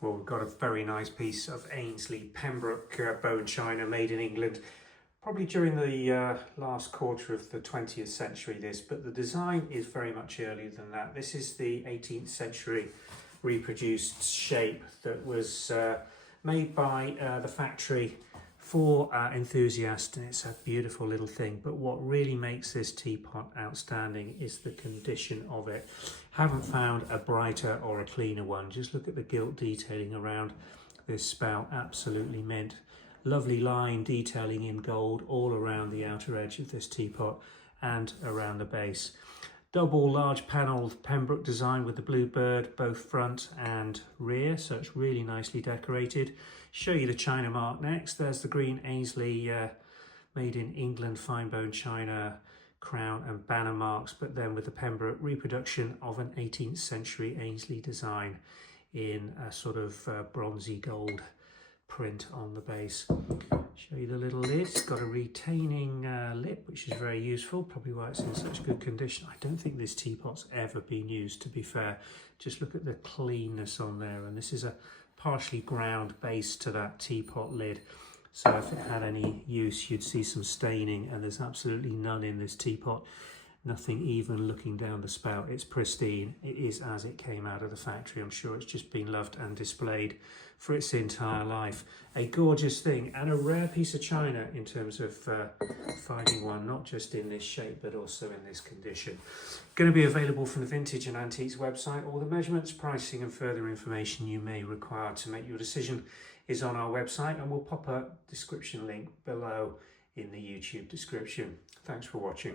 Well, we've got a very nice piece of Aynsley Pembroke bone china made in England, probably during the last quarter of the 20th century but the design is very much earlier than that. This is the 18th century reproduced shape that was made by the factory for enthusiasts, and it's a beautiful little thing. But what really makes this teapot outstanding is the condition of it. Haven't found a brighter or a cleaner one. Just look at the gilt detailing around this spout, absolutely mint. Lovely line detailing in gold all around the outer edge of this teapot and around the base. Double large panelled Pembroke design with the blue bird both front and rear, so it's really nicely decorated. Show you the china mark next. There's the green Aynsley made in England fine bone china crown and banner marks, but then with the Pembroke reproduction of an 18th century Aynsley design in a sort of bronzy gold print on the base. Show you the little lid. It's got a retaining lip, which is very useful, probably why it's in such good condition. I don't think this teapot's ever been used, to be fair. Just look at the cleanness on there, and this is a partially ground base to that teapot lid, so if it had any use you'd see some staining, and there's absolutely none in this teapot. Nothing even looking down the spout. It's pristine. It is as it came out of the factory. I'm sure it's just been loved and displayed for its entire life. A gorgeous thing and a rare piece of china in terms of finding one, not just in this shape but also in this condition. Going to be available from the Vintage and Antiques website. All the measurements, pricing and further information you may require to make your decision is on our website, and we'll pop a description link below in the YouTube description. Thanks for watching.